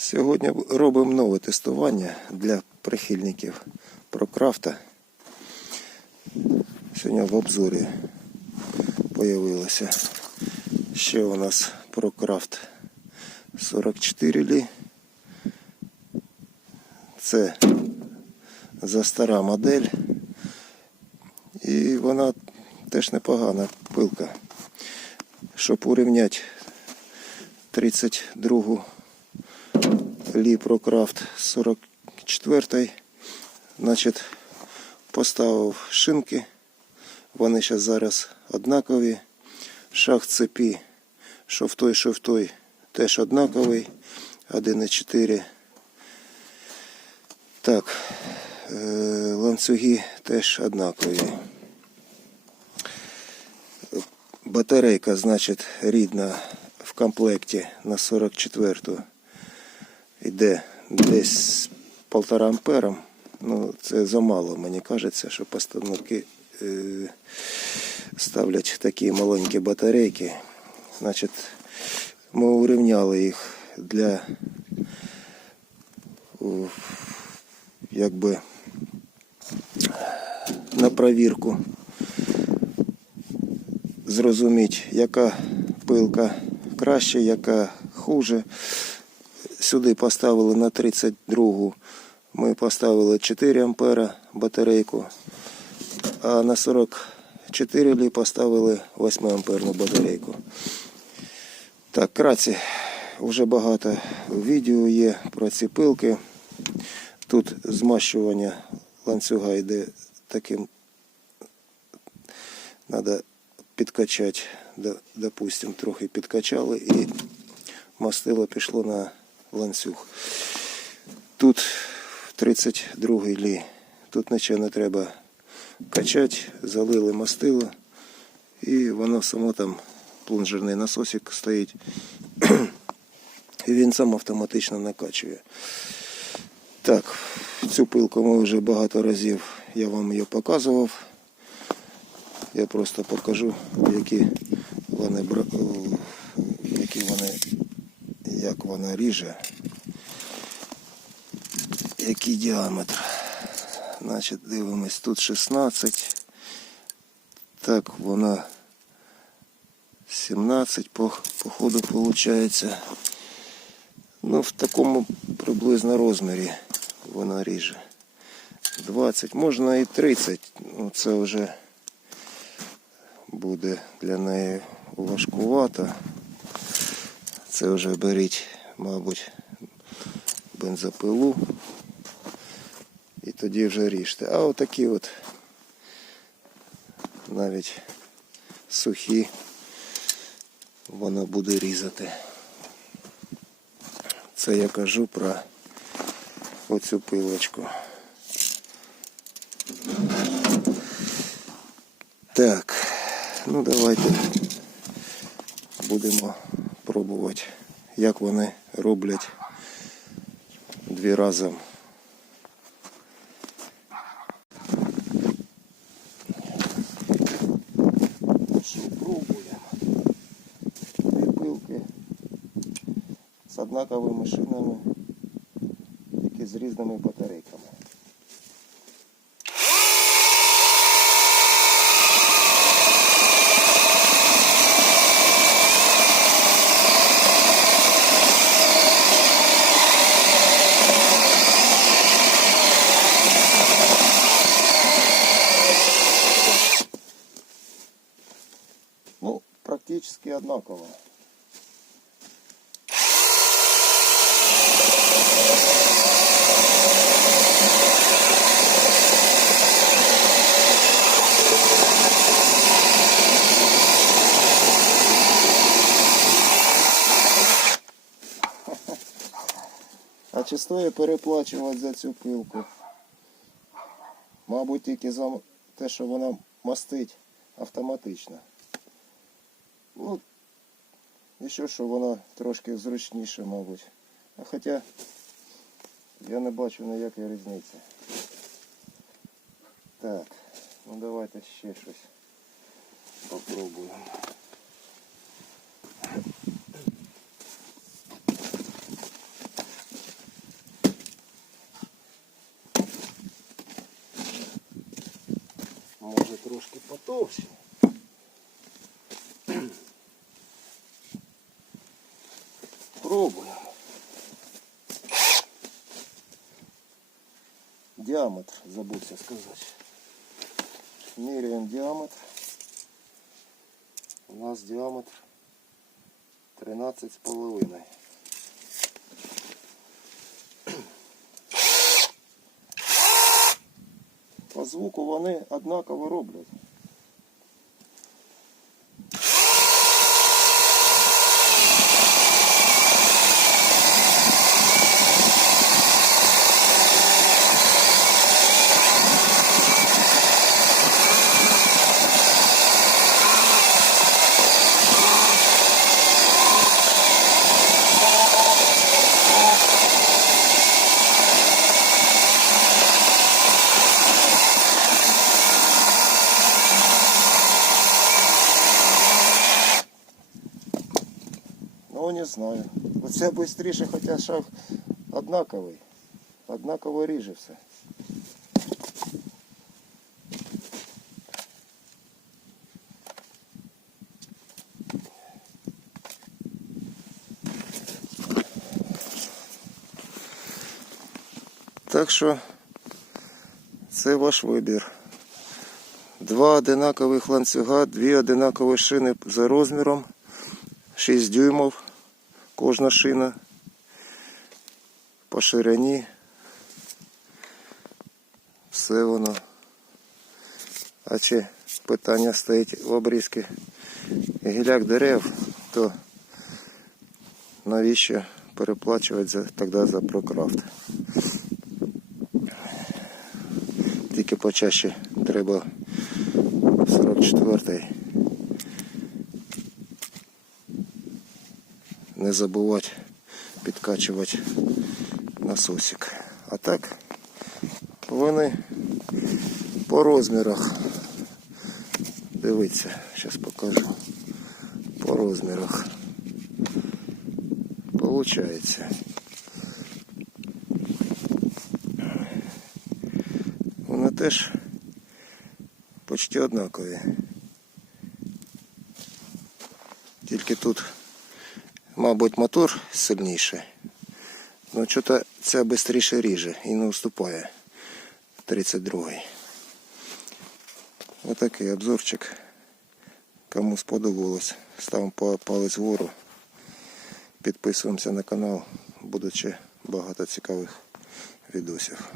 Сьогодні робимо нове тестування для прихильників ProCraft. Сьогодні в обзорі появилося ще у нас ProCraft 44 лі. Це за стара модель. І вона теж непогана пилка. Щоб урівняти 32 Лі ProCraft 44 значить, поставив шинки. Вони ще зараз однакові. Шах цепі, що в той, що в той, теж однаковий. 1,4. Так, е, ланцюги теж однакові. Батарейка, значить, рідна в комплекті на 44-ту йде десь полтора ампера. Ну, це замало, мені кажеться, що постановки е, ставлять такі маленькі батарейки. Значить, ми урівняли їх для якби на провірку зрозуміти, яка пилка краще, яка хуже. Сюди поставили на 32 ми поставили 4 ампера батарейку, а на 44 лі поставили 8 амперну батарейку. Так, краці, вже багато відео є про ці пилки. Тут змащування ланцюга йде таким, треба підкачати, до- допустим, трохи підкачали і мастило пішло на ланцюг. Тут 32 лі. Тут нічого не треба качати, залили мастило і воно само там плунжерний насосик стоїть. І він сам автоматично накачує. Так, цю пилку ми вже багато разів я вам її показував. Я просто покажу, які вони які вони, як вона ріже, який діаметр. Значить, дивимось, тут 16. Так, вона 17 по, по ходу виходить. Ну, в такому приблизно розмірі вона ріже. 20, можна і 30. Ну, це вже буде для неї важкувато. Це вже беріть, мабуть, бензопилу. І тоді вже ріжте. А отакі от навіть сухі вона буде різати. Це я кажу про оцю пилочку. Так, ну давайте будемо пробувати, як вони роблять дві разом. Що пробуємо? З однаковими шинами, тільки з різними батарейками. Ну, практически однаково. А чи стоїть переплачувати за цю пилку? Мабуть, тільки за те, що вона мастить автоматично. Ну, і що, що вона трошки зручніша, мабуть. А Хоча я не бачу ніякої різниці. Так, ну давайте ще щось попробуємо. Може трошки потовще. Пробуємо. Діаметр забувся сказати. Міряємо діаметр. У нас діаметр 13 з половиною. По звуку вони однаково роблять. Ну, не знаю. Оце швидше, хоча шаг однаковий. Однаково ріже все. Так що це ваш вибір. Два одинакових ланцюга, дві одинакові шини за розміром. 6 дюймов кожна шина по ширині. Все воно. А чи питання стоїть в обрізки гіляк дерев, то навіщо переплачувати за, тоді за прокрафт? Тільки почаще треба 44-й не забувати підкачувати насосик. А так вони по розмірах. Дивіться, зараз покажу. По розмірах. Получається. Вони теж почти однакові. Тільки тут Мабуть, мотор сильніший. Ну, що-то ця швидше ріже і не уступає 32-й. Отакий обзорчик. Кому сподобалось, ставимо палець вгору. Підписуємося на канал. Буде ще багато цікавих відосів.